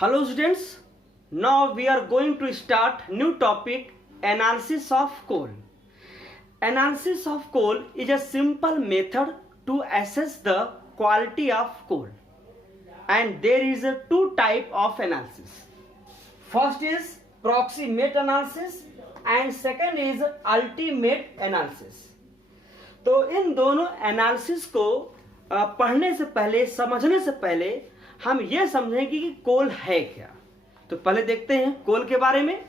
Hello students, now we are going to start new topic, analysis of coal. Analysis of coal is a simple method to assess the quality of coal, and there is a two type of analysis. First is proximate analysis and second is ultimate analysis. तो इन दोनों analysis को पढ़ने से पहले, समझने से पहले हम ये समझेंगे कि कोल है क्या। तो पहले देखते हैं कोल के बारे में।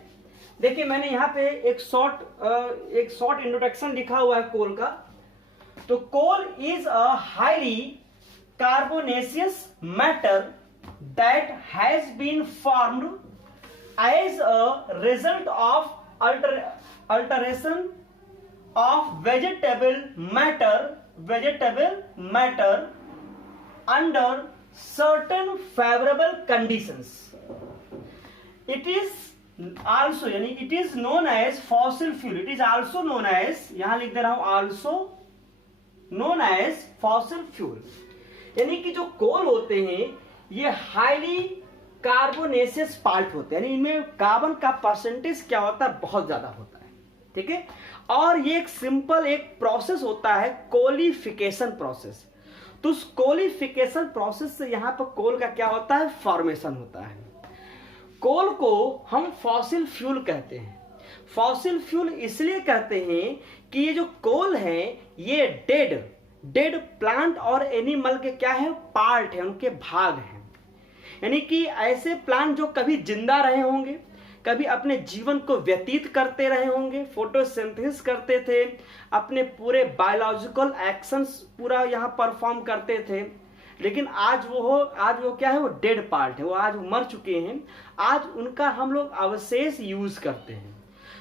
देखिए मैंने यहाँ पे एक शॉर्ट इंट्रोडक्शन लिखा हुआ है कोल का। तो coal is a highly carbonaceous matter that has been formed as a result of alteration of vegetable matter under certain favorable conditions. It is also यानी it is known as fossil fuel. It is also known as, यहां लिख दे रहा हूं, also known as fossil fuel. यानी कि जो कोल होते हैं ये हाईली कार्बोनेशियस पार्ट होते हैं, यानी इनमें कार्बन का परसेंटेज क्या होता है, बहुत ज्यादा होता है। ठीक है, और ये एक सिंपल एक प्रोसेस होता है, कोलिफिकेशन प्रोसेस। तो उस कोलिफिकेशन प्रोसेस से यहां पर कोल का क्या होता है, फॉर्मेशन होता है। कोल को हम फॉसिल फ्यूल कहते हैं। फॉसिल फ्यूल इसलिए कहते हैं कि ये जो कोल है ये डेड प्लांट और एनिमल के क्या है, पार्ट है, उनके भाग हैं। यानी कि ऐसे प्लांट जो कभी जिंदा रहे होंगे, कभी अपने जीवन को व्यतीत करते रहे होंगे, फोटोसिंथेसिस करते थे, अपने पूरे बायोलॉजिकल एक्शंस पूरा यहाँ परफॉर्म करते थे, लेकिन आज वो क्या है, वो डेड पार्ट है, वो आज मर चुके हैं। आज उनका हम लोग अवशेष यूज करते हैं।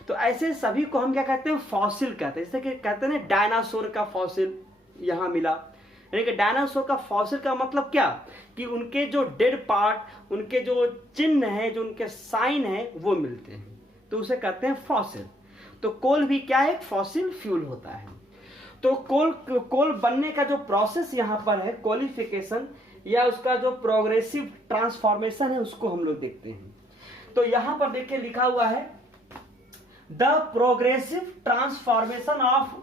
तो ऐसे सभी को हम क्या कहते हैं, फॉसिल कहते हैं। जैसे कि कहते हैं डायनासोर का फॉसिल यहाँ मिला, यानी कि डायनासोर का फॉसिल का मतलब क्या कि उनके जो डेड पार्ट, उनके जो चिन्ह है, जो उनके साइन है, वो मिलते हैं, तो उसे कहते हैं फॉसिल। तो कोल भी क्या है, एक फॉसिल फ्यूल होता है। तो कोल बनने का जो प्रोसेस यहाँ पर है, कोलिफिकेशन या उसका जो प्रोग्रेसिव ट्रांसफॉर्मेशन है, उसको हम लोग देखते हैं। तो यहाँ पर देखिए लिखा हुआ है the progressive transformation of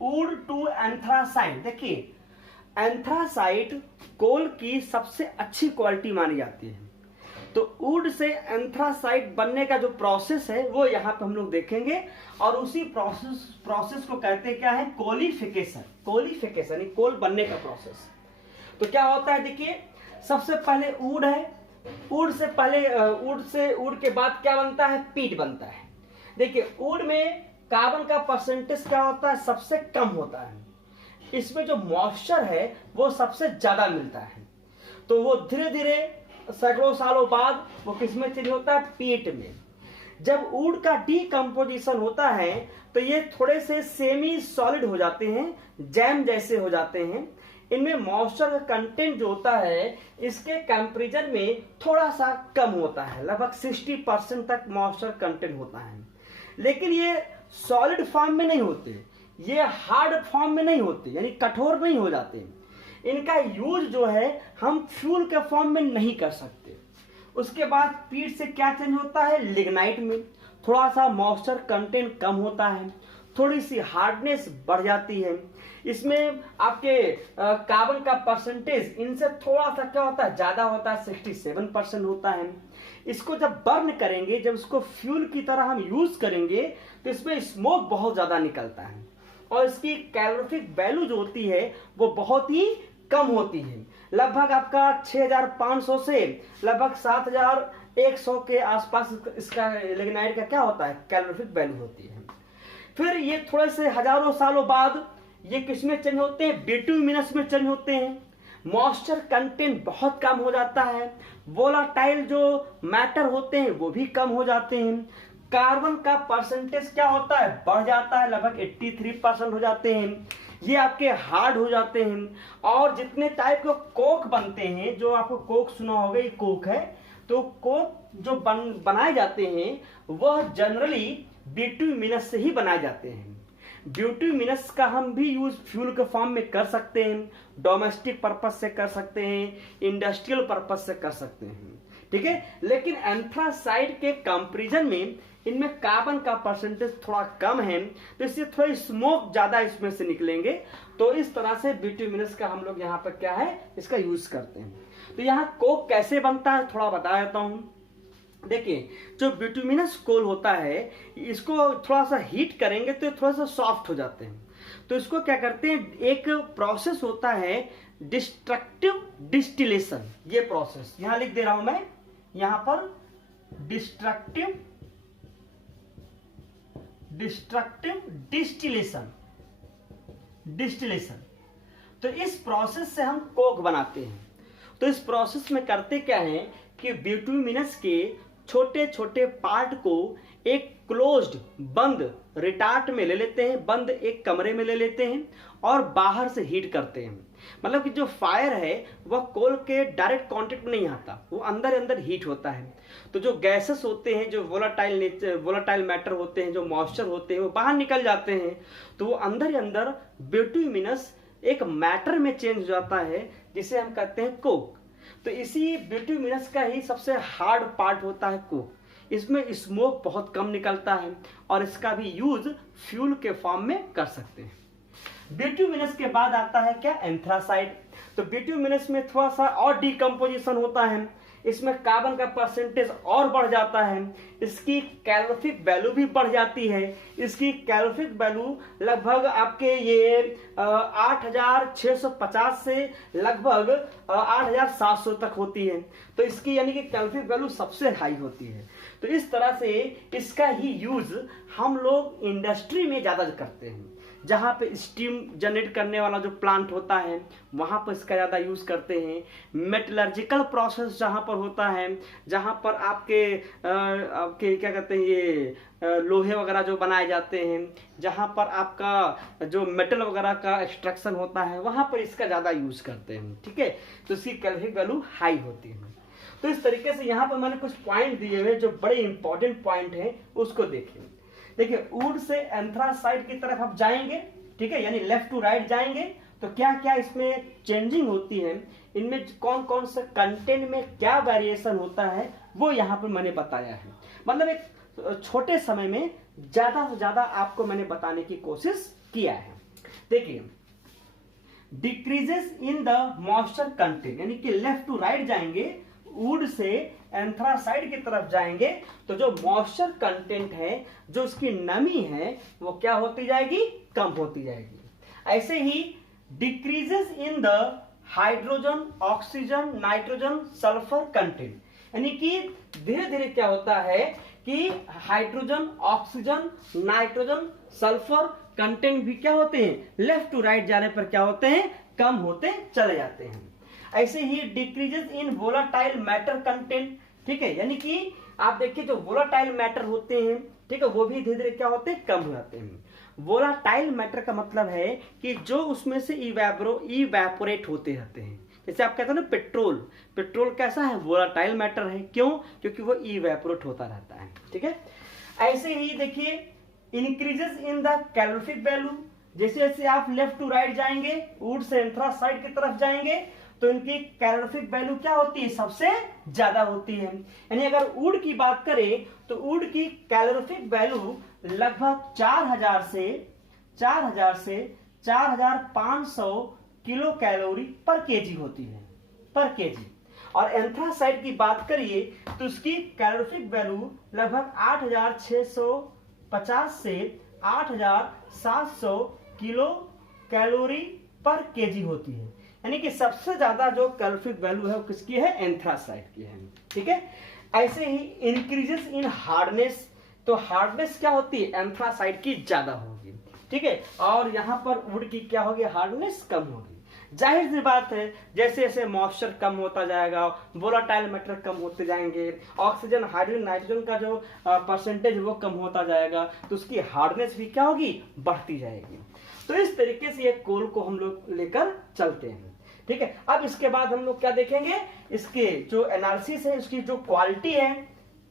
wood to anthracite. देखिए एंथ्रासाइट कोल की सबसे अच्छी क्वालिटी मानी जाती है। तो वुड से एंथ्रासाइट बनने का जो प्रोसेस है वो यहाँ पे हम लोग देखेंगे, और उसी प्रोसेस को कहते हैं क्या है, कोलिफिकेशन यानी कोल बनने का प्रोसेस। तो क्या होता है, देखिए सबसे पहले वुड है, वुड के बाद क्या बनता है, पीट बनता है। देखिए वुड में कार्बन का परसेंटेज क्या होता है, सबसे कम होता है। इसमें जो मॉइस्चर है वो सबसे ज्यादा मिलता है। तो वो धीरे धीरे सैकड़ों सालों बाद वो किसमें चेंज होता है, पीट में। जब वुड का डीकंपोजिशन होता है तो ये थोड़े से सेमी सॉलिड हो जाते हैं, जैम जैसे हो जाते हैं। इनमें मॉइस्चर का कंटेंट जो होता है इसके कंपैरिजन में थोड़ा सा कम होता है, लगभग 60% तक मॉइस्चर कंटेंट होता है। लेकिन ये सॉलिड फॉर्म में नहीं होते, ये हार्ड फॉर्म में नहीं होते, यानी कठोर नहीं हो जाते। इनका यूज जो है हम फ्यूल के फॉर्म में नहीं कर सकते। उसके बाद पीट से क्या चेंज होता है, लिग्नाइट में थोड़ा सा मॉइस्चर कंटेंट कम होता है, थोड़ी सी हार्डनेस बढ़ जाती है। इसमें आपके कार्बन का परसेंटेज इनसे थोड़ा सा क्या होता है, ज्यादा होता है, 67% होता है। इसको जब बर्न करेंगे, जब इसको फ्यूल की तरह हम यूज करेंगे तो इसमें स्मोक बहुत ज्यादा निकलता है, और इसकी कैलोरीफिक वैल्यू जो होती है वो बहुत ही कम होती है। लगभग आपका 6500 से लगभग 7100 के आसपास इसका लिग्नाइट का क्या होता है, कैलोरीफिक वैल्यू होती है। फिर ये थोड़े से हजारों सालों बाद ये किसमें चेंज होते हैं, बिटुमिनस में चेंज होते हैं। मॉइस्चर कंटेंट बहुत कम हो जाता है, वोलाटाइल जो मैटर होते हैं वो भी कम हो जाते हैं। कार्बन का परसेंटेज क्या होता है, बढ़ जाता है, लगभग 83% हो जाते हैं। ये आपके हार्ड हो जाते हैं। और जितने टाइप के कोक बनते हैं, जो आपको कोक सुना होगा, ये कोक है, तो कोक जो बनाए जाते हैं वह जनरली बिटुमिनस से ही बनाए जाते हैं। ब्यूटिमिनस का हम भी यूज फ्यूल के फॉर्म में कर सकते हैं, डोमेस्टिक पर्पस से कर सकते हैं, इंडस्ट्रियल पर्पस से कर सकते हैं। ठीक है। लेकिन एंथ्रासाइड के कंपैरिजन में इनमें कार्बन का परसेंटेज थोड़ा कम है, तो इससे थोड़ी स्मोक ज्यादा इसमें से निकलेंगे। तो इस तरह से बिटुमिनस का हम लोग यहाँ पर क्या है, इसका यूज करते हैं। तो यहाँ कोक कैसे बनता है थोड़ा बता देता हूं। देखिए, जो बिटुमिनस कोल होता है, इसको थोड़ा सा हीट करेंगे तो थोड़ा सा सॉफ्ट हो जाते हैं। तो इसको क्या करते हैं, एक प्रोसेस होता है डिस्ट्रक्टिव डिस्टिलेशन। ये प्रोसेस यहां लिख दे रहा हूं मैं, यहां पर डिस्ट्रक्टिव डिस्टिलेशन। तो इस प्रोसेस से हम कोक बनाते हैं। तो इस प्रोसेस में करते क्या है कि बिटुमिनस के छोटे छोटे पार्ट को एक क्लोज्ड बंद रिटार्ट में ले लेते हैं, बंद एक कमरे में ले लेते हैं और बाहर से हीट करते हैं। मतलब कि जो फायर है वह कोल के डायरेक्ट कांटेक्ट में नहीं आता, वो अंदर अंदर हीट होता है। तो जो गैसेस होते हैं, जो वोलाटाइल मैटर होते हैं, जो मॉइस्चर होते हैं, वो बाहर निकल जाते हैं। तो वो अंदर ही अंदर बिटुमिनस एक मैटर में चेंज हो जाता है, जिसे हम कहते हैं कोक। तो इसी बिटुमिनस का ही सबसे हार्ड पार्ट होता है कोक। इसमें स्मोक बहुत कम निकलता है और इसका भी यूज फ्यूल के फॉर्म में कर सकते हैं। बिटुमिनस के बाद आता है क्या, एंथ्रासाइड। तो बिटुमिनस में थोड़ा सा और डिकम्पोजिशन होता है, इसमें कार्बन का परसेंटेज और बढ़ जाता है, इसकी कैलोरिफिक वैल्यू भी बढ़ जाती है। इसकी कैलोरिफिक वैल्यू लगभग आपके ये 8650 से लगभग 8700 तक होती है। तो इसकी यानी कि कैलोरिफिक वैल्यू सबसे हाई होती है। तो इस तरह से इसका ही यूज हम लोग इंडस्ट्री में ज्यादा करते हैं, जहां पे स्टीम जनरेट करने वाला जो प्लांट होता है वहां पर इसका ज्यादा यूज करते हैं। मेटलर्जिकल प्रोसेस जहां पर होता है, जहां पर आपके क्या कहते हैं, ये लोहे वगैरह जो बनाए जाते हैं, जहां पर आपका जो मेटल वगैरह का एक्सट्रैक्शन होता है, वहां पर इसका ज्यादा यूज करते हैं। ठीक है, तो इसकी कैलोरिफिक वैल्यू हाई होती है। तो इस तरीके से यहाँ पर मैंने कुछ पॉइंट दिए हुए जो बड़े इंपॉर्टेंट पॉइंट हैं, उसको देखिए। देखिए, वुड से एंथ्रासाइड की तरफ आप जाएंगे, ठीक है, यानी लेफ्ट टू राइट जाएंगे, तो क्या क्या इसमें चेंजिंग होती है, इनमें कौन कौन से कंटेंट में क्या वेरिएशन होता है, वो यहाँ पर मैंने बताया है। मतलब एक छोटे समय में ज्यादा से ज्यादा आपको मैंने बताने की कोशिश किया है। देखिए, decreases in the moisture content, यानी कि लेफ्ट टू राइट जाएंगे, वुड से एंथ्रासाइड की तरफ जाएंगे, तो जो मॉइस्चर कंटेंट है, जो उसकी नमी है, वो क्या होती जाएगी, कम होती जाएगी। ऐसे ही decreases in the hydrogen, oxygen, nitrogen, sulphur content, यानी कि धीरे धीरे क्या होता है कि hydrogen, oxygen, nitrogen, sulphur content भी क्या होते हैं, लेफ्ट टू राइट जाने पर क्या होते हैं, कम होते चले जाते हैं। ऐसे ही decreases in volatile matter content, ठीक है, यानी कि आप देखिए जो वोलाटाइल मैटर होते हैं, ठीक है, वो भी धीरे धीरे क्या होते हैं, कम हो जाते हैं। वोलाटाइल मैटर का मतलब है कि जो उसमें से इवेपोरेट होते रहते हैं। जैसे आप कहते हैं ना पेट्रोल कैसा है, वोलाटाइल मैटर है। क्यों? क्योंकि वो इवेपोरेट होता रहता है। ठीक है, ऐसे ही देखिए increases in the calorific value, जैसे जैसे आप लेफ्ट टू राइट जाएंगे, वुड से एंथ्रासाइड की तरफ जाएंगे, तो इनकी कैलोरिफिक वैल्यू क्या होती है, सबसे ज्यादा होती है। यानी अगर वुड की बात करें तो वुड की कैलोरिफिक वैल्यू लगभग 4000 से 4500 किलो कैलोरी पर केजी होती है, पर केजी। और एंथ्रासाइड की बात करिए तो उसकी कैलोरिफिक वैल्यू लगभग 8650 से 8700 किलो कैलोरी पर केजी होती है। यानी कि सबसे ज्यादा जो कैलोरिफिक वैल्यू है वो किसकी है, एंथ्रासाइड की है। ठीक है, ऐसे ही इंक्रीजेस इन हार्डनेस, तो हार्डनेस क्या होती है, एंथ्रासाइड की ज्यादा होगी। ठीक है, और यहां पर वुड की क्या होगी, हार्डनेस कम होगी। जाहिर सी बात है, जैसे जैसे मॉइस्चर कम होता जाएगा, वोलाटाइल मैटर कम होते जाएंगे, ऑक्सीजन, हाइड्रोजन, नाइट्रोजन का जो परसेंटेज वो कम होता जाएगा, तो उसकी हार्डनेस भी क्या होगी, बढ़ती जाएगी। तो इस तरीके से ये कोल को हम लोग लेकर चलते हैं। ठीक है, अब इसके बाद हम लोग क्या देखेंगे, इसके जो एनालिसिस है, उसकी जो क्वालिटी है,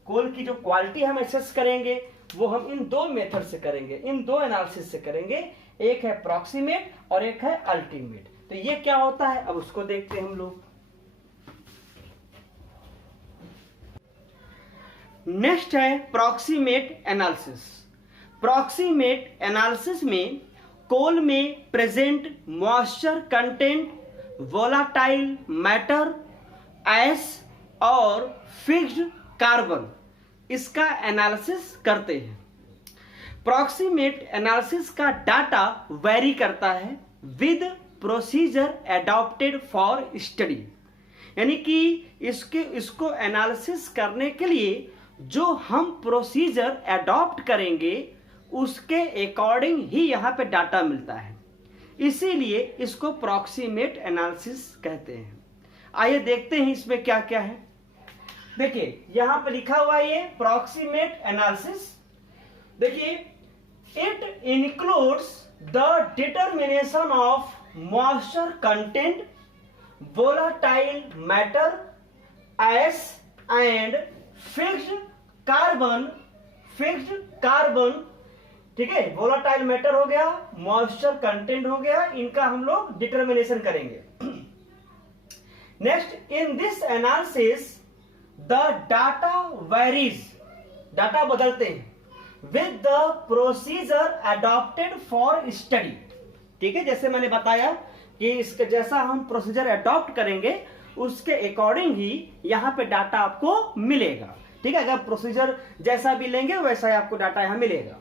कोल की जो क्वालिटी हम एसेस करेंगे, वो हम इन दो मेथड से करेंगे, इन दो एनालिसिस से करेंगे। एक है प्रॉक्सिमेट और एक है अल्टीमेट। तो ये क्या होता है, अब उसको देखते हैं हम लोग। नेक्स्ट है प्रॉक्सीमेट एनालिसिस। प्रॉक्सीमेट एनालिसिस में कोल में present moisture content, volatile matter, ash और फिक्स्ड कार्बन, इसका एनालिसिस करते हैं। प्रॉक्सीमेट एनालिसिस का डाटा वेरी करता है with procedure adopted for study, यानी कि इसको एनालिसिस करने के लिए जो हम प्रोसीजर एडॉप्ट करेंगे उसके अकॉर्डिंग ही यहाँ पे डाटा मिलता है, इसीलिए इसको प्रॉक्सीमेट एनालिसिस कहते हैं। आइए देखते हैं इसमें क्या क्या है। देखिए यहाँ पे लिखा हुआ है ये प्रॉक्सीमेट एनालिसिस। देखिए, it includes the determination of moisture content, volatile matter, ash and fixed carbon, ठीक है। volatile matter हो गया, moisture content हो गया, इनका हम लोग डिटर्मिनेशन करेंगे। Next, in this analysis the data varies, data बदलते हैं with the procedure adopted for study, ठीक है। जैसे मैंने बताया कि इसके जैसा हम प्रोसीजर अडॉप्ट करेंगे उसके अकॉर्डिंग ही यहाँ पे डाटा आपको मिलेगा, ठीक है। अगर प्रोसीजर जैसा भी लेंगे वैसा ही आपको डाटा यहाँ मिलेगा।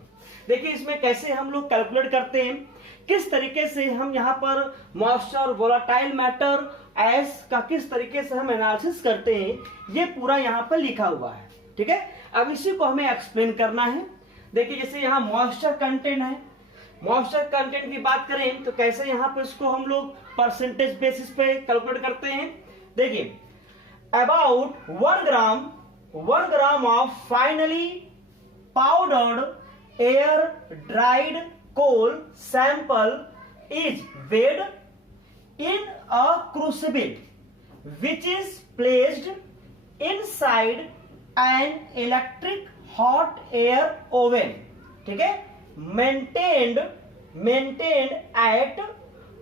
देखिए इसमें कैसे हम लोग कैलकुलेट करते हैं, किस तरीके से हम यहाँ पर मॉइस्चर, वोलाटाइल मैटर, ऐश का किस तरीके से हम एनालिसिस करते हैं, ये पूरा यहाँ पर लिखा हुआ है, ठीक है। अब इसी को हमें एक्सप्लेन करना है। देखिए जैसे यहाँ मॉइस्चर कंटेंट है, मॉइस्चर कंटेंट की बात करें तो कैसे यहाँ पे इसको हम लोग परसेंटेज बेसिस पे कैलकुलेट करते हैं। देखिए, about 1 gram of finely powdered air dried coal sample is weighed in a crucible which is placed inside an electric hot air oven, ठीक है, maintained at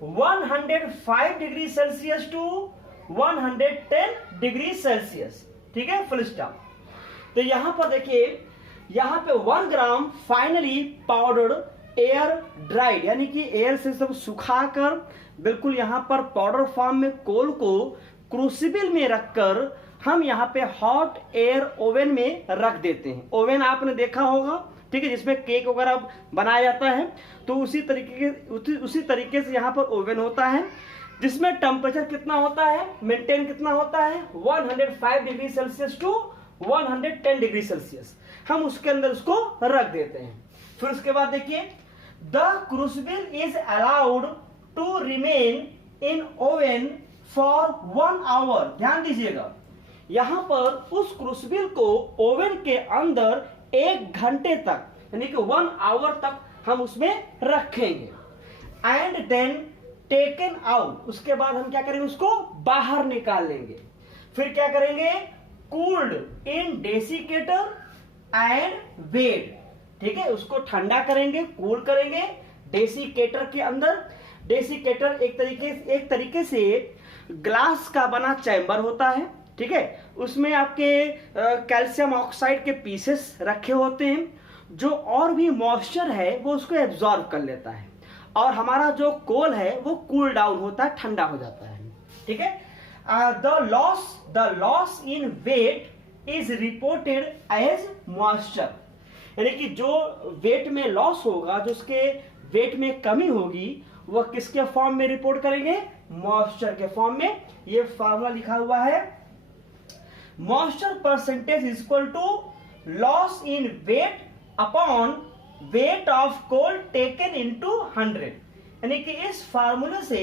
105 degree Celsius to 110 degree Celsius, ठीक है, full stop. तो यहां पर देखिए, यहां पे 1 ग्राम फाइनली पाउडर्ड एयर ड्राइड, यानी कि एयर से सब सुखाकर बिल्कुल यहां पर पाउडर फॉर्म में कोल को क्रूसिबल में रखकर हम यहाँ पे हॉट एयर ओवन में रख देते हैं। ओवन आपने देखा होगा, ठीक है, जिसमें केक वगैरह बनाया जाता है, तो उसी तरीके से यहाँ पर ओवन होता है जिसमें टेम्परेचर कितना होता है, मेंटेन कितना होता है, 105 degree Celsius to 110 degree Celsius, हम उसके अंदर उसको रख देते हैं। फिर उसके बाद देखिए, the crucible is allowed to remain in oven for 1 hour. ध्यान दीजिएगा, यहां पर उस क्रूसिबल को ओवन के अंदर 1 घंटे तक, यानी कि 1 आवर तक हम उसमें रखेंगे। एंड देन टेकन आउट, उसके बाद हम क्या करेंगे, उसको बाहर निकाल लेंगे। फिर क्या करेंगे, cooled in desiccator and weight, ठीक है, उसको ठंडा करेंगे, कूल करेंगे डेसिकेटर के अंदर। डेसिकेटर एक तरीके से ग्लास का बना चैम्बर होता है, ठीक है, उसमें आपके कैल्शियम ऑक्साइड के पीसेस रखे होते हैं, जो और भी मॉइस्चर है वो उसको एब्जॉर्ब कर लेता है, और हमारा जो कोल है वो कूल डाउन होता है, ठंडा हो जाता है, ठीक है। The loss in weight is reported as moisture, यानी कि जो वेट में लॉस होगा, जो उसके वेट में कमी होगी, वह किसके फॉर्म में रिपोर्ट करेंगे, मॉइस्चर के फॉर्म में। ये फार्मूला लिखा हुआ है, moisture percentage is equal to loss in weight upon weight of coal taken into 100, यानी कि इस फार्मूले से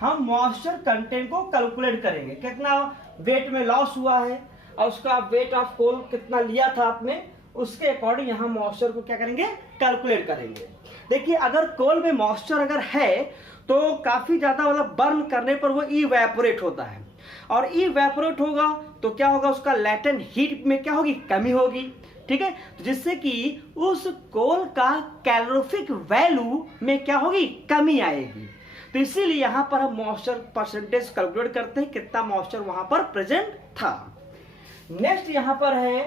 हम मॉइस्चर कंटेंट को कैलकुलेट करेंगे, कितना वेट में लॉस हुआ है और उसका वेट ऑफ कोल कितना लिया था आपने, उसके अकॉर्डिंग यहां मॉइस्चर को क्या करेंगे, कैलकुलेट करेंगे। देखिए, अगर कोल में मॉइस्चर अगर है तो काफी ज्यादा मतलब बर्न करने पर वो इवेपोरेट होता है, और इवेपोरेट होगा तो क्या होगा, उसका लैटेंट हीट में क्या होगी, कमी होगी, ठीक है, तो जिससे कि उस कोल का कैलोरीफिक वैल्यू में क्या होगी, कमी आएगी। तो इसीलिए यहां पर हम मॉइस्चर परसेंटेज कैलकुलेट करते हैं, कितना मॉइस्चर वहां पर प्रेजेंट था। नेक्स्ट यहां पर है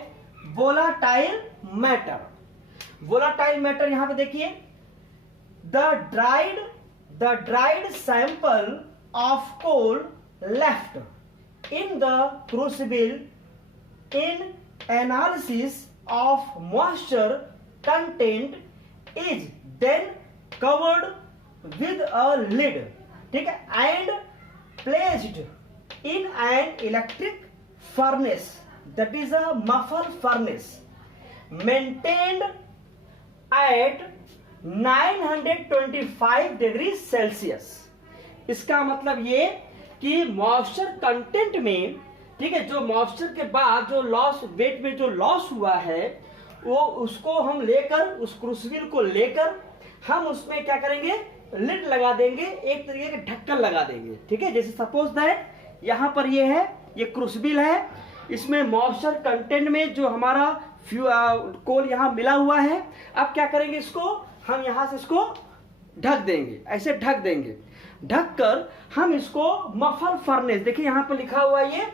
वोलाटाइल मैटर। वोलाटाइल मैटर यहां पे देखिए, the dried sample of coal left in the crucible in analysis of moisture content is then covered with a lid, ठीक है, and placed in an electric furnace, that is a muffle furnace, maintained at 925 degree Celsius. इसका मतलब ये कि moisture content में, ठीक है, जो मॉइस्चर के बाद जो लॉस, वेट में जो लॉस हुआ है, वो उसको हम लेकर, उस क्रूसिबल को लेकर हम उसमें क्या करेंगे, लिड लगा देंगे, एक तरीके के ढक्कन लगा देंगे, ठीक है। जैसे सपोज दैट यहाँ पर ये है, ये क्रूसिबल है, इसमें मॉइस्चर कंटेंट में जो हमारा कोल यहाँ मिला हुआ है। अब क्या करेंगे, इसको हम यहाँ से इसको ढक देंगे, ऐसे ढक देंगे। ढक कर हम इसको मफल फर्नेस, देखिए यहाँ पर लिखा हुआ है ये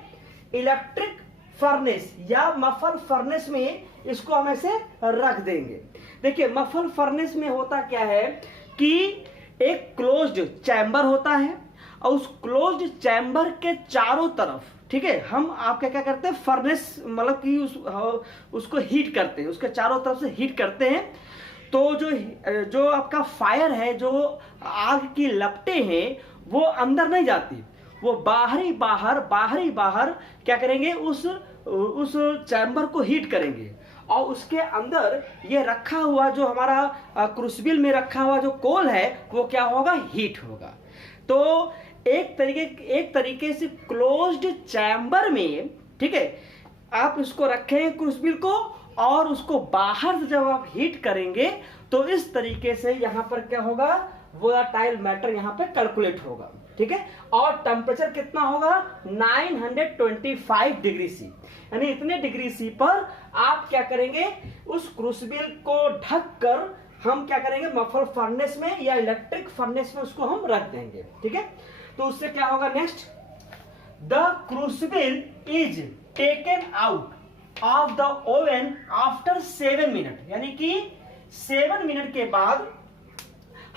इलेक्ट्रिक फर्नेस या मफल फर्नेस में इसको हम ऐसे रख देंगे। देखिए मफल फर्नेस में होता क्या है कि एक क्लोज्ड चैम्बर होता है और उस क्लोज्ड चैम्बर के चारों तरफ, ठीक है, हम आपका क्या करते हैं, फर्नेस मतलब कि उसको हीट करते हैं, उसके चारों तरफ से हीट करते हैं। तो जो आपका फायर है, जो आग की लपटें हैं, वो अंदर नहीं जाती, वो बाहरी बाहर क्या करेंगे, उस चैम्बर को हीट करेंगे और उसके अंदर ये रखा हुआ जो हमारा क्रूसिबल में रखा हुआ जो कोल है वो क्या होगा, हीट होगा। तो एक तरीके से क्लोज्ड चैम्बर में, ठीक है, आप इसको रखें क्रूसिबल को और उसको बाहर से जब आप हीट करेंगे तो इस तरीके से यहां पर क्या होगा, वोलाटाइल मैटर यहां पे कैलकुलेट होगा, ठीक है। और टेम्परेचर कितना होगा, 925 डिग्री सी, यानी इतने डिग्री सी पर आप क्या करेंगे, उस क्रूसिबल को ढक कर हम क्या करेंगे, मफल फर्नेस में या इलेक्ट्रिक फर्नेस में उसको हम रख देंगे, ठीक है। तो उससे क्या होगा, next, the crucible is taken out of the oven after 7 minute, यानी कि 7 मिनट के बाद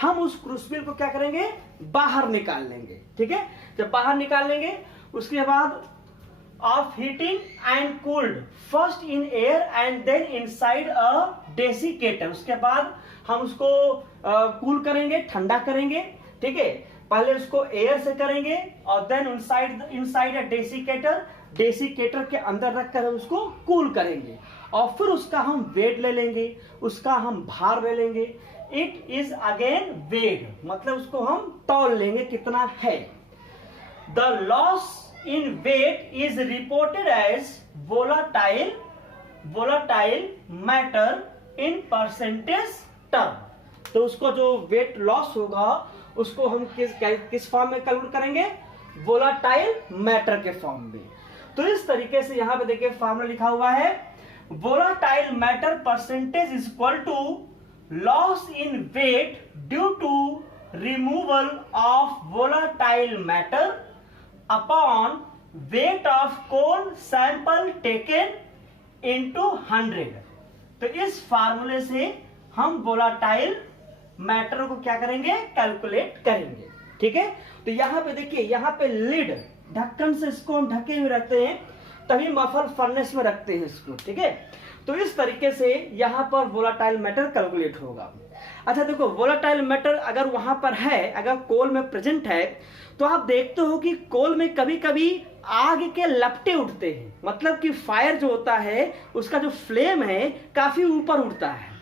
हम उस क्रूसिबल को क्या करेंगे, बाहर निकाल लेंगे, ठीक है। जब बाहर निकाल लेंगे उसके बाद of heating and cooled first in air and then inside a desiccator, उसके बाद हम उसको कूल करेंगे, ठंडा करेंगे, ठीक है। पहले उसको एयर से करेंगे और देन इनसाइड अ डेसिकेटर के अंदर रखकर हम उसको कूल करेंगे और फिर उसका हम वेट ले लेंगे, उसका हम भार ले लेंगे। इट इज अगेन वेट, मतलब उसको हम तौल लेंगे कितना है। The loss in weight is reported as volatile matter in percentage term. तो उसको जो वेट लॉस होगा उसको हम किस फॉर्म में कैलकुलेट करेंगे, वोलाटाइल मैटर के फॉर्म में। तो इस तरीके से यहां पे देखिए फॉर्मूला लिखा हुआ है, volatile matter percentage is equal to loss in weight due to removal of volatile matter upon weight of coal sample taken into 100। तो इस फार्मूले से हम वोलाटाइल मैटर को क्या करेंगे, कैलकुलेट करेंगे, ठीक है। तो यहां पे देखिए, यहां पे लिड, ढक्कन से इसको हम ढके हुए रखते हैं, तभी मफल फर्नेस में रखते हैं इसको, ठीक है। तो इस तरीके से यहां पर वोलाटाइल मैटर कैलकुलेट होगा। अच्छा देखो, वोलाटाइल मैटर अगर वहां पर है, अगर कोल में प्रेजेंट है, तो आप देखते हो कि कोल में कभी कभी आग के लपटे उठते हैं, मतलब कि फायर जो होता है उसका जो फ्लेम है काफी ऊपर उठता है।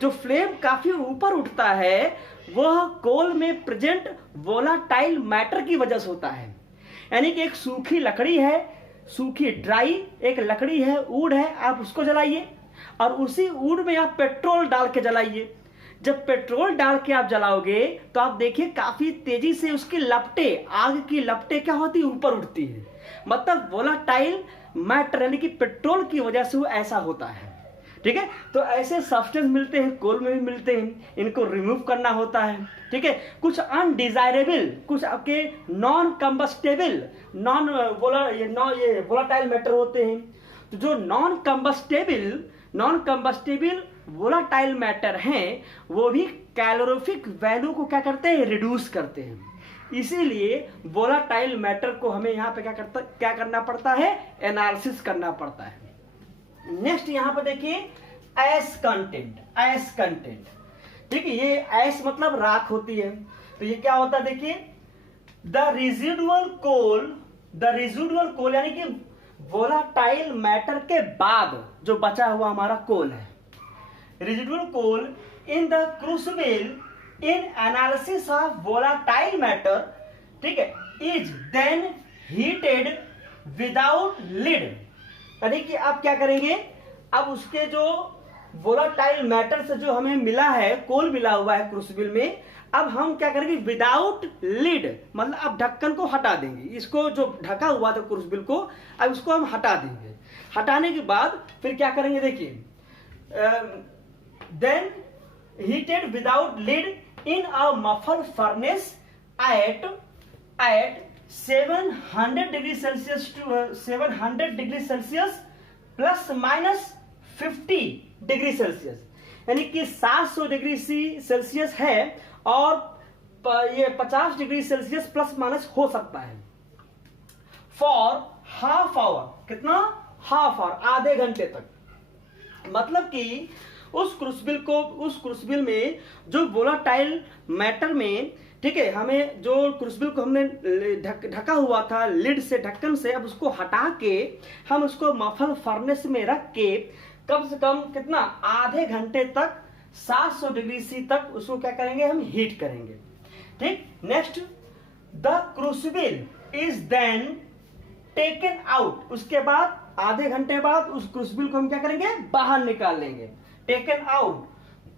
जो फ्लेम काफी ऊपर उठता है वह कोल में प्रेजेंट वोलाटाइल मैटर की वजह से होता है। यानी कि एक सूखी लकड़ी है, सूखी ड्राई एक लकड़ी है, वुड है, आप उसको जलाइए और उसी वुड में आप पेट्रोल डाल के जलाइए। जब पेट्रोल डाल के आप जलाओगे तो आप देखिए काफी तेजी से उसकी लपटें, आग की लपटें क्या होती है, ऊपर उठती है। मतलब वोलाटाइल मैटर यानी कि पेट्रोल की वजह से वो ऐसा होता है, ठीक है। तो ऐसे सब्सटेंस मिलते हैं, कोल में भी मिलते हैं, इनको रिमूव करना होता है, ठीक है। कुछ अनडिजायरेबल, कुछ आपके नॉन कंबस्टेबल, ये वोलाटाइल मैटर होते हैं। तो जो नॉन कंबस्टेबल वोलाटाइल मैटर हैं वो भी कैलोरीफिक वैल्यू को क्या करते हैं, रिड्यूस करते हैं। इसीलिए वोलाटाइल मैटर को हमें यहाँ पे क्या करना पड़ता है, एनालिसिस करना पड़ता है। नेक्स्ट यहाँ पे देखिए एस कंटेंट, ठीक है, ये एस मतलब राख होती है, तो ये क्या होता है देखिए, द रेजिडुअल कोल यानी कि वोलाटाइल मैटर के बाद जो बचा हुआ हमारा कोल है, residual coal in the crucible in analysis of volatile matter, ठीक है, is then heated without lid. यानी कि आप क्या करेंगे, अब उसके जो वोलाटाइल मैटर से जो हमें मिला है, कोल मिला हुआ है क्रूसिबल में, अब हम क्या करेंगे, विदाउट लिड, मतलब अब ढक्कन को हटा देंगे, इसको जो ढका हुआ था क्रूसिबल को, अब इसको हम हटा देंगे। हटाने के बाद फिर क्या करेंगे देखिए, then heated without lid in a muffled furnace at 700 degrees Celsius to 700 degrees Celsius plus minus 50 degree Celsius, यानी कि 700 डिग्री सेल्सियस है और ये 50 डिग्री सेल्सियस प्लस माइनस हो सकता है। फॉर हाफ आवर, कितना, हाफ आवर, आधे घंटे तक। मतलब कि उस क्रूसिबल में जो वोलाटाइल मैटर में, ठीक है, हमें जो क्रूसिबल को हमने ढका हुआ था लिड से, ढक्कन से, अब उसको हटा के हम उसको मफल फर्नेस में रख के कम से कम कितना, आधे घंटे तक 700 डिग्री सी तक उसको क्या करेंगे, हम हीट करेंगे। ठीक, next, the crucible is then taken out. उसके बाद आधे घंटे बाद उस क्रूसिबल को हम क्या करेंगे, बाहर निकाल लेंगे। टेकन आउट,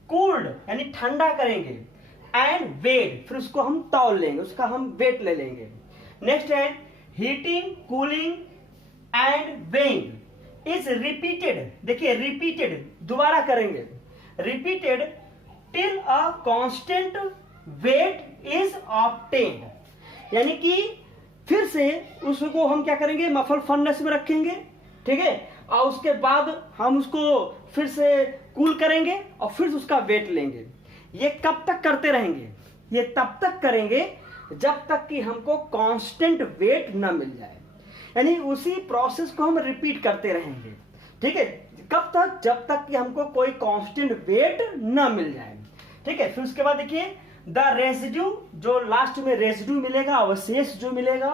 कूल्ड यानी ठंडा करेंगे, एंड वेट, फिर उसको हम तौल लेंगे, उसका हम वेट ले लेंगे। नेक्स्ट है heating, cooling and weighing is repeated. देखिए रिपीटेड, दोबारा करेंगे, repeated till a constant weight is obtained. यानी कि फिर से उसको हम क्या करेंगे, मफल फर्नेस में रखेंगे, ठीक है, और उसके बाद हम उसको फिर से कूल करेंगे और फिर उसका वेट लेंगे। ये कब तक करते रहेंगे, ये तब तक करेंगे जब तक कि हमको कांस्टेंट वेट न मिल जाए, यानी उसी प्रोसेस को हम रिपीट करते रहेंगे। ठीक है, कब तक, जब तक कि हमको कोई कांस्टेंट वेट न मिल जाए। ठीक है, फिर उसके बाद देखिए द रेजिड्यू, जो लास्ट में रेजिड्यू मिलेगा, अवशेष जो मिलेगा,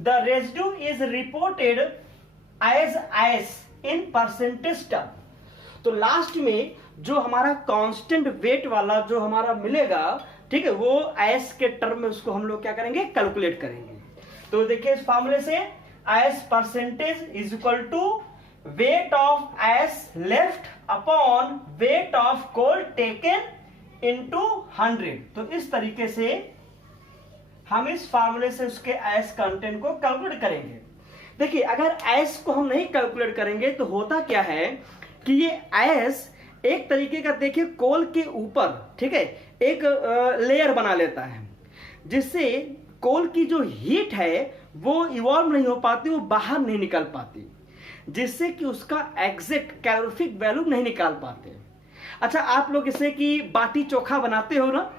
the residue is reported as ash in percentage term. तो लास्ट में जो हमारा कांस्टेंट वेट वाला जो हमारा मिलेगा, ठीक है, वो एस के टर्म में उसको हम लोग क्या करेंगे, कैलकुलेट करेंगे। तो देखिए इस फॉर्मूले से ash percentage is equal to weight of ash left upon weight of coal taken into 100। तो इस तरीके से हम इस फॉर्मूले से उसके एस कंटेंट को कैलकुलेट करेंगे। देखिए अगर एस को हम नहीं कैलकुलेट करेंगे तो होता क्या है कि ये एस एक तरीके का, देखिए, कोल के ऊपर, ठीक है, एक लेयर बना लेता है, जिससे कोल की जो हीट है वो इवॉल्व नहीं हो पाती, वो बाहर नहीं निकल पाती, जिससे कि उसका एग्जैक्ट कैलोरीफिक वैल्यू नहीं निकाल पाते। अच्छा, आप लोग जैसे कि बाटी चोखा बनाते हो ना,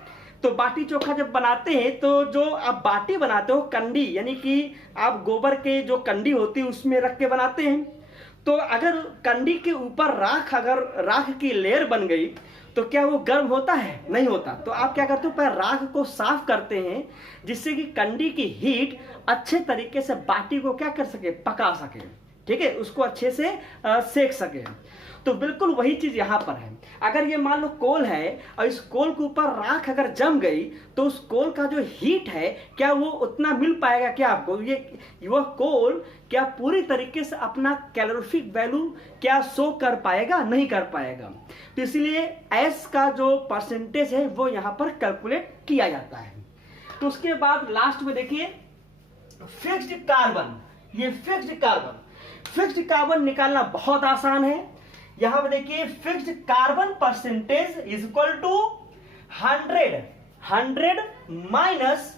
तो बाटी चोखा जब बनाते हैं तो जो आप बाटी बनाते हो, कंडी यानी कि आप गोबर के जो कंडी होती है उसमें रख के बनाते हैं। तो अगर कंडी के ऊपर अगर राख की लेयर बन गई तो क्या वो गर्म होता है? नहीं होता। तो आप क्या करते हो, पहले राख को साफ करते हैं, जिससे कि कंडी की हीट अच्छे तरीके से बाटी को क्या कर सके, पका सके, ठीक है, उसको अच्छे से सेक सके। तो बिल्कुल वही चीज यहां पर है। अगर ये मान लो कोल है और इस कोल के ऊपर राख अगर जम गई तो उस कोल का जो हीट है क्या वो उतना मिल पाएगा क्या आपको? वह कोल क्या पूरी तरीके से अपना कैलोरीफिक वैल्यू क्या शो कर पाएगा? नहीं कर पाएगा। तो इसलिए एस का जो परसेंटेज है वो यहां पर कैलकुलेट किया जाता है। तो उसके बाद लास्ट में देखिए फिक्स्ड कार्बन। ये फिक्स्ड कार्बन निकालना बहुत आसान है। यहां पर देखिए fixed carbon percentage is equal to 100 minus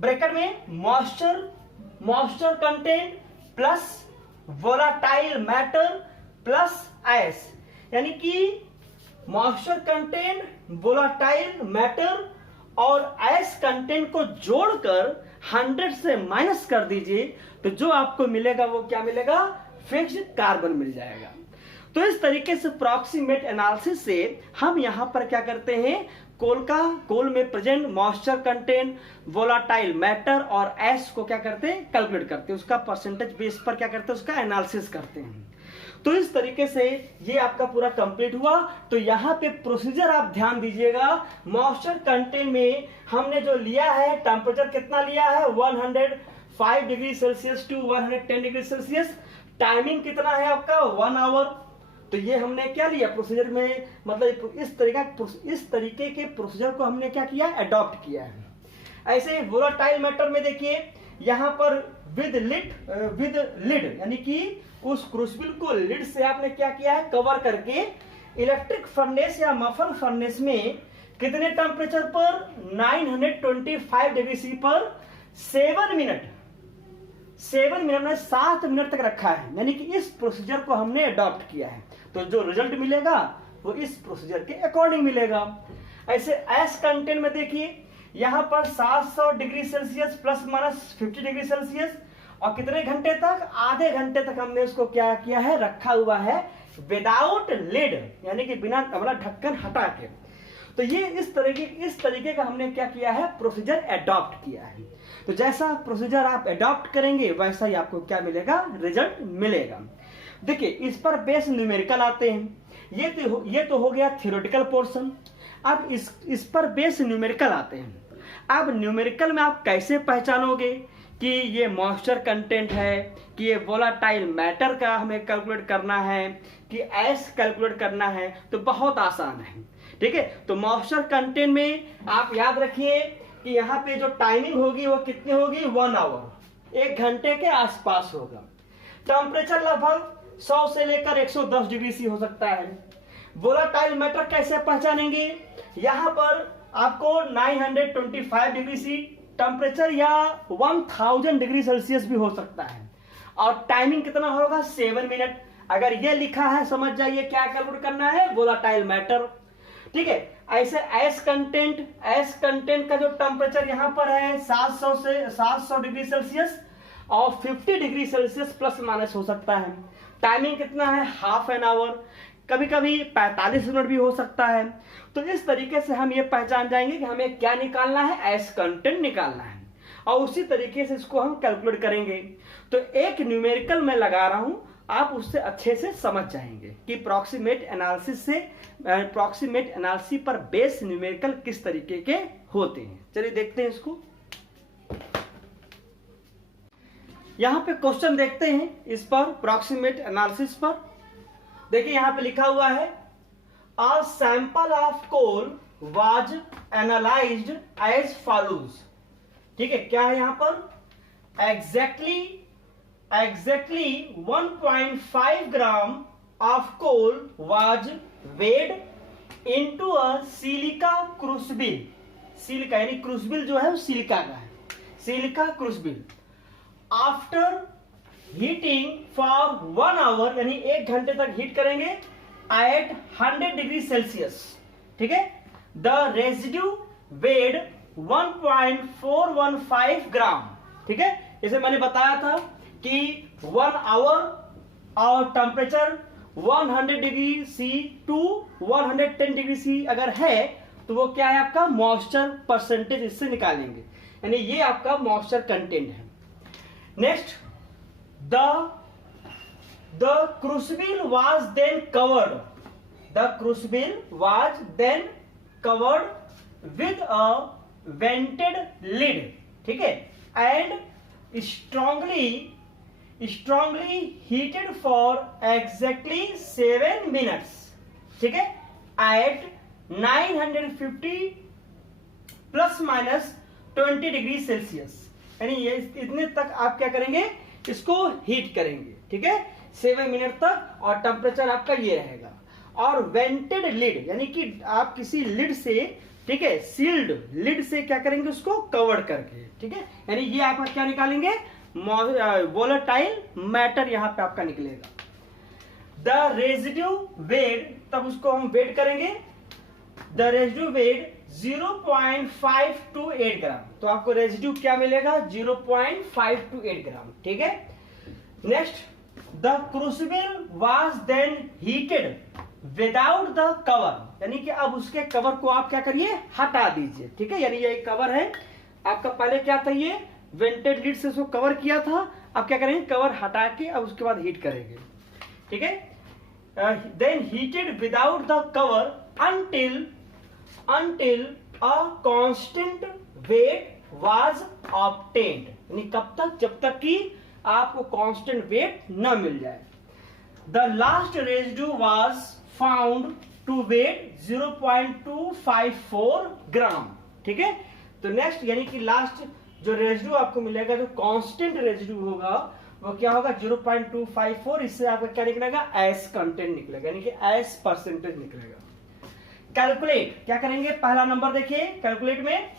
bracket में moisture content plus volatile matter plus ash, यानी कि मॉइस्चर कंटेंट, वोलाटाइल मैटर और आइस कंटेंट को जोड़कर 100 से माइनस कर दीजिए तो जो आपको मिलेगा वो क्या मिलेगा, फिक्स्ड कार्बन मिल जाएगा। तो इस तरीके से प्रॉक्सिमेट एनालिसिस से हम यहां पर क्या करते हैं, कोल में present moisture content, volatile matter और एस को क्या करते हैं, कैलकुलेट करते हैं, उसका परसेंटेज बेस पर क्या करते हैं, उसका एनालिसिस करते हैं। तो इस तरीके से ये आपका पूरा कंप्लीट हुआ। तो यहाँ पे प्रोसीजर आप ध्यान दीजिएगा, मॉइस्चर कंटेंट में हमने जो लिया है टेम्परेचर कितना लिया है, 105 degree Celsius to 110 degree Celsius, timing कितना है आपका 1 आवर। तो ये हमने क्या लिया प्रोसीजर में, मतलब इस तरीके के प्रोसीजर को हमने क्या किया, अडॉप्ट किया है। ऐसे वोलाटाइल मैटर में देखिए यहाँ पर विद लिड यानी कि उस क्रूसिबल को लिड से आपने क्या किया है, कवर करके इलेक्ट्रिक फर्नेस या मफन फर्नेस में कितने टेम्परेचर पर, 925 डिग्री सी पर 7 मिनट में 7 मिनट तक रखा है, यानी कि इस प्रोसीजर को हमने अडॉप्ट किया है। तो जो रिजल्ट मिलेगा वो इस प्रोसीजर के अकॉर्डिंग मिलेगा। ऐसे एस कंटेंट में देखिए यहां पर 700 degree Celsius plus minus 50 degree Celsius, और कितने घंटे तक, आधे घंटे तक हमने उसको क्या किया है, रखा हुआ है विदाउट लिड, यानी कि बिना ढक्कन हटा के। तो ये इस तरीके का हमने क्या किया है, प्रोसीजर अडॉप्ट किया है। तो जैसा प्रोसीजर आप अडॉप्ट करेंगे वैसा ही आपको क्या मिलेगा, रिजल्ट मिलेगा। देखिए इस पर बेस न्यूमेरिकल आते हैं, ये तो हो गया थ्योरेटिकल पोर्शन। अब इस पर बेस न्यूमेरिकल आते हैं। अब न्यूमेरिकल में आप कैसे पहचानोगे कि ये मॉइस्चर कंटेंट है, कि ये वोलाटाइल मैटर का हमें कैलकुलेट करना है, कि एस कैलकुलेट करना है, तो बहुत आसान है। ठीक है, तो मॉइस्चर कंटेंट में आप याद रखिए कि यहाँ पे जो टाइमिंग होगी वो कितनी होगी, 1 आवर, 1 घंटे के आसपास होगा। टेम्परेचर लगभग 100 से लेकर 110 डिग्री सी हो सकता है। वोलाटाइल मैटर कैसे पहचानेंगे, यहाँ पर आपको 925 डिग्री सी टेम्परेचर या 1000 डिग्री सेल्सियस भी हो सकता है, और टाइमिंग कितना होगा, 7 मिनट। अगर ये लिखा है समझ जाइए क्या कैलकुलेट करना है, वोलाटाइल मैटर। ठीक है, ऐसे एस कंटेंट का जो टेम्परेचर यहाँ पर है 700 डिग्री सेल्सियस और 50 डिग्री सेल्सियस प्लस माइनस हो सकता है। टाइमिंग कितना है, हाफ एन आवर, कभी कभी 45 मिनट भी हो सकता है। तो इस तरीके से हम ये पहचान जाएंगे कि हमें क्या निकालना है, एस कंटेंट निकालना है, और उसी तरीके से इसको हम कैलकुलेट करेंगे। तो एक न्यूमेरिकल मैं लगा रहा हूं, आप उससे अच्छे से समझ जाएंगे कि प्रॉक्सिमेट एनालिसिस पर बेस न्यूमेरिकल किस तरीके के होते हैं। चलिए देखते हैं इसको। यहां पे क्वेश्चन देखते हैं इस पर, प्रॉक्सिमेट एनालिसिस पर। देखिए यहां पे लिखा हुआ है, a sample of coal was analysed as follows. ठीक है, क्या है यहां पर, exactly 1.5 gram of coal was weighed into a silica crucible. Silica यानी क्रूसिबल जो है वो सिलिका का है, silica crucible. After heating for 1 hour, यानी 1 घंटे तक हीट करेंगे एट 100 डिग्री सेल्सियस। ठीक है, द रेजिड्यू वेड 1.415 ग्राम। ठीक है, जैसे मैंने बताया था कि 1 आवर और temperature 100 degree C to 110 degree C अगर है तो वो क्या है आपका मॉइस्चर परसेंटेज, इससे निकालेंगे, यानी ये आपका मॉइस्चर कंटेंट है। Next, the crucible was then covered with a vented lid. ठीक है, and strongly heated for exactly 7 minutes. ठीक है, at 950 plus minus 20 degree Celsius, यानी ये इतने तक आप क्या करेंगे, इसको हीट करेंगे। ठीक है, 7 मिनट तक, और टेम्परेचर आपका ये रहेगा। और वेंटेड लिड यानी कि आप किसी लिड से, ठीक है, सील्ड लिड से क्या करेंगे, उसको कवर करके। ठीक है, यानी ये आप क्या निकालेंगे, वोलेटाइल मैटर यहाँ पे आपका निकलेगा। द रेजिड्यू वेट, तब उसको हम वेट करेंगे, द रेजिड्यू वेट 0.528 ग्राम, तो आपको रेजिड्यू क्या मिलेगा 0.528 ग्राम, ठीक है। Next, the crucible was then heated without the cover, यानी कि अब उसके कवर को आप क्या करिए, हटा दीजिए, ठीक है। यानी ये कवर है आपका, पहले क्या था, ये वेंटेड लिड से उसको कवर किया था, अब क्या करेंगे, कवर हटा के अब उसके बाद हीट करेंगे, ठीक है। Then heated without the cover until a constant weight was obtained, यानी कब तक, जब तक कि आपको कांस्टेंट वेट न मिल जाए। The last residue was found to weight 0.254 ग्राम, ठीक है। तो नेक्स्ट, यानी कि लास्ट जो रेजिड्यू आपको मिलेगा, जो कांस्टेंट रेजिड्यू होगा वो क्या होगा 0.254, इससे आपका क्या निकलेगा, एस कंटेंट निकलेगा, यानी कि एस परसेंटेज निकलेगा। कैलकुलेट, क्या करेंगे, पहला नंबर देखिए कैलकुलेट में,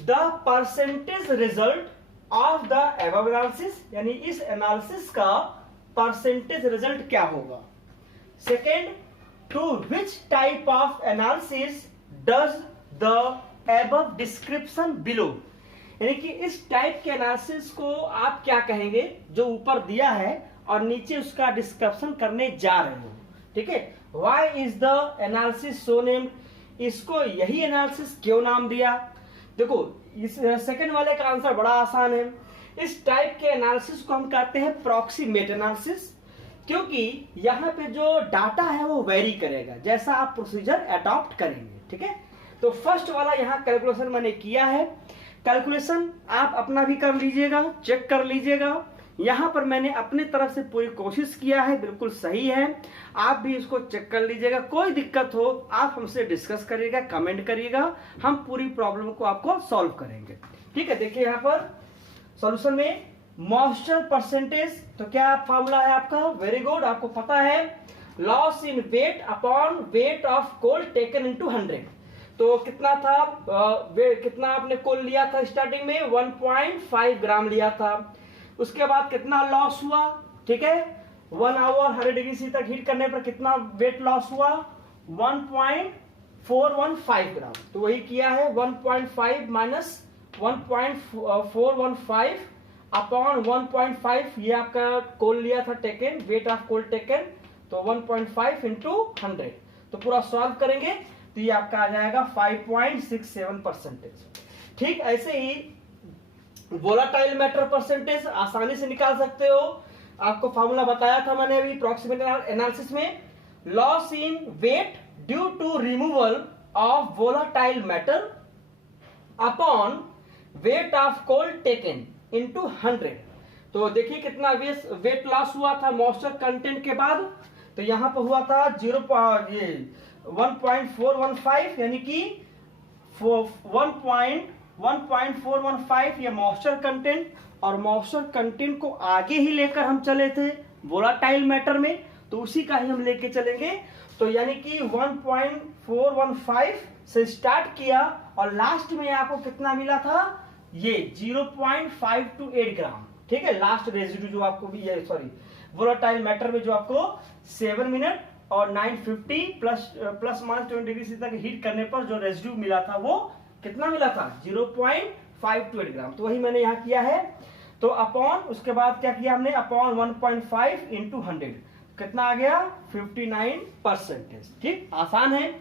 the percentage result of the above analysis, यानी इस एनालिसिस का परसेंटेज रिजल्ट क्या होगा। Second, to which type of analysis does the above description below, यानी कि इस टाइप के एनालिसिस को आप क्या कहेंगे, जो ऊपर दिया है और नीचे उसका डिस्क्रिप्शन करने जा रहे हो, ठीक है। Why is the analysis so named, इसको यही एनालिसिस क्यों नाम दिया। देखो इस सेकंड वाले का आंसर बड़ा आसान है, इस टाइप के एनालिसिस को हम कहते हैं प्रॉक्सिमेट एनालिसिस, क्योंकि यहाँ पे जो डाटा है वो वेरी करेगा जैसा आप प्रोसीजर अडॉप्ट करेंगे, ठीक है। तो फर्स्ट वाला यहाँ कैलकुलेशन मैंने किया है, कैलकुलेशन आप अपना भी कर लीजिएगा, चेक कर लीजिएगा, यहां पर मैंने अपने तरफ से पूरी कोशिश किया है, बिल्कुल सही है, आप भी इसको चेक कर लीजिएगा। कोई दिक्कत हो आप हमसे डिस्कस करिएगा, कमेंट करिएगा, हम पूरी प्रॉब्लम को आपको सॉल्व करेंगे, ठीक है। देखिए यहाँ पर सॉल्यूशन में मॉइस्चर परसेंटेज, तो क्या फॉर्मूला है आपका, वेरी गुड, आपको पता है, loss in weight upon weight of coal taken into 100। तो कितना था, कितना आपने कोल लिया था स्टार्टिंग में, 1.5 ग्राम लिया था, उसके बाद कितना लॉस हुआ, ठीक है, 1 आवर 100 डिग्री सी तक हीट करने पर कितना वेट लॉस हुआ, 1.415 ग्राम। तो वही किया है, 1.5 माइनस 1.415 अपॉन 1.5, ये आपका कोल लिया था taken, weight of coal taken, तो 1.5 इंटू 100, तो पूरा सॉल्व करेंगे तो ये आपका आ जाएगा 5.67%। ठीक ऐसे ही वोलाटाइल मैटर परसेंटेज आसानी से निकाल सकते हो, आपको फॉर्मूला बताया था मैंने अभी प्रॉक्सिमेट एनालिसिस में, loss in weight due to removal of volatile matter upon weight of coal taken into 100। तो देखिए कितना वेट लॉस हुआ था मॉइस्चर कंटेंट के बाद, तो यहां पर हुआ था 1.415, यानी कि 1.415 ये मॉइस्चर कंटेंट, और मॉइस्चर कंटेंट को आगे ही लेकर हम चले थे वोलाटाइल मैटर में, तो उसी का ही हम लेके चलेंगे। तो यानी कि 1.415 से स्टार्ट किया और लास्ट में आपको कितना मिला था, ये 0.528 ग्राम, ठीक है। लास्ट रेजिड्यू जो आपको भी ये सॉरी वोलाटाइल मैटर में जो आपको 7 मिनट और 950 प्लस माइनस 20 डिग्री तक हीट करने पर जो रेजिड्यू मिला था वो कितना मिला था, 0.528 ग्राम। तो वही मैंने यहाँ किया है। तो अपॉन उसके बाद क्या किया हमने, अपॉन 1.5 इंटू 100, कितना आ गया 59%। ठीक, आसान है।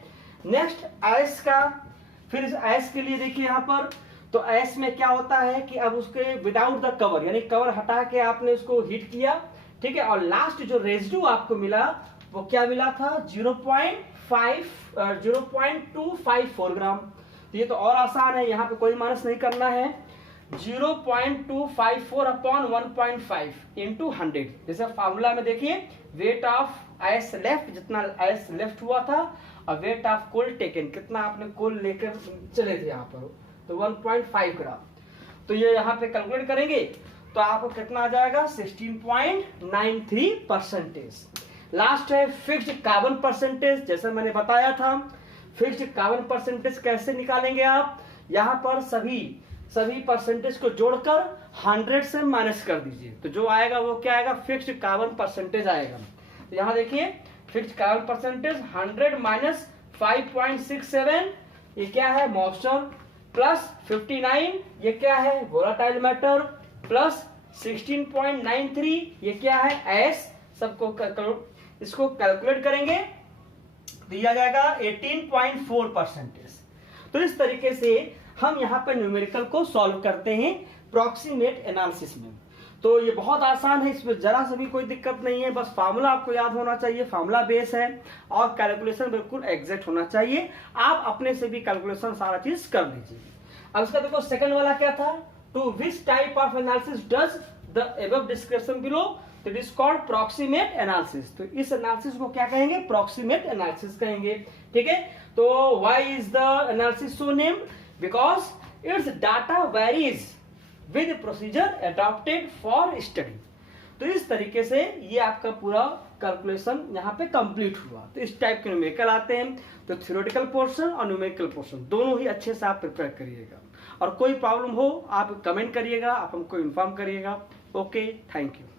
नेक्स्ट एस का, फिर इस एस के लिए देखिए यहाँ पर, तो एस में क्या होता है कि अब उसके विदाउट द कवर, यानी कवर हटा के आपने उसको हीट किया, ठीक है, और लास्ट जो रेजिड्यू आपको मिला वो क्या मिला था, 0.254 ग्राम। तो ये तो और आसान है, यहाँ पे कोई माइनस नहीं करना है, 0.254 अपॉन 1.5 इंटू 100। जैसे फार्मूला में देखिए वेट ऑफ आइस लेफ्ट, जितना आइस लेफ्ट हुआ था, और वेट ऑफ कोल टेकन, कितना आपने कोल लेकर चले थे यहाँ पर, तो 1.5 ग्राम। तो ये यहाँ पे कैलकुलेट करेंगे तो आपको कितना आ जाएगा, 16.93%। लास्ट है फिक्स्ड कार्बन परसेंटेज। जैसे मैंने बताया था फिक्स्ड कार्बन परसेंटेज कैसे निकालेंगे आप, यहाँ पर सभी सभी परसेंटेज को जोड़कर 100 से माइनस कर दीजिए, तो जो आएगा वो क्या आएगा, फिक्स्ड कार्बन परसेंटेज आएगा। तो यहाँ देखिए फिक्स्ड कार्बन परसेंटेज 100 माइनस 5.67 ये क्या है, मॉइस्चर, प्लस 59 ये क्या है, वोलाटाइल मैटर, प्लस 16.93 ये क्या है, एस। सबको इसको कैलकुलेट करेंगे, दिया जाएगा 18.4%। तो इस तरीके से हम यहाँ पर न्यूमेरिकल को सॉल्व करते हैं प्रॉक्सिमेट एनालिसिस में। तो ये बहुत आसान है, इसमें जरा सा भी कोई दिक्कत नहीं है, बस फार्मूला आपको याद होना चाहिए, फार्मूला बेस है, और कैलकुलेशन बिल्कुल एग्जैक्ट होना चाहिए। आप अपने से भी कैलकुलेशन सारा चीज कर लीजिए। अब इसका देखो सेकंड वाला क्या था, to which type of analysis does the above description below, तो it is called proximate analysis. तो इस एनालिसिस को क्या कहेंगे, प्रॉक्सिमेट एनालिसिस कहेंगे। ठीक है, तो why is the analysis so named, because it's data varies with procedure adopted for study. तो इस तरीके से ये आपका पूरा कैलकुलेशन यहाँ पे कंप्लीट हुआ। तो इस टाइप के न्यूमेरिकल आते हैं, तो थ्योरेटिकल पोर्शन और न्यूमेरिकल पोर्शन दोनों ही अच्छे से आप प्रिपेयर करिएगा, और कोई प्रॉब्लम हो आप कमेंट करिएगा, आप हमको इन्फॉर्म करिएगा। Okay, thank you.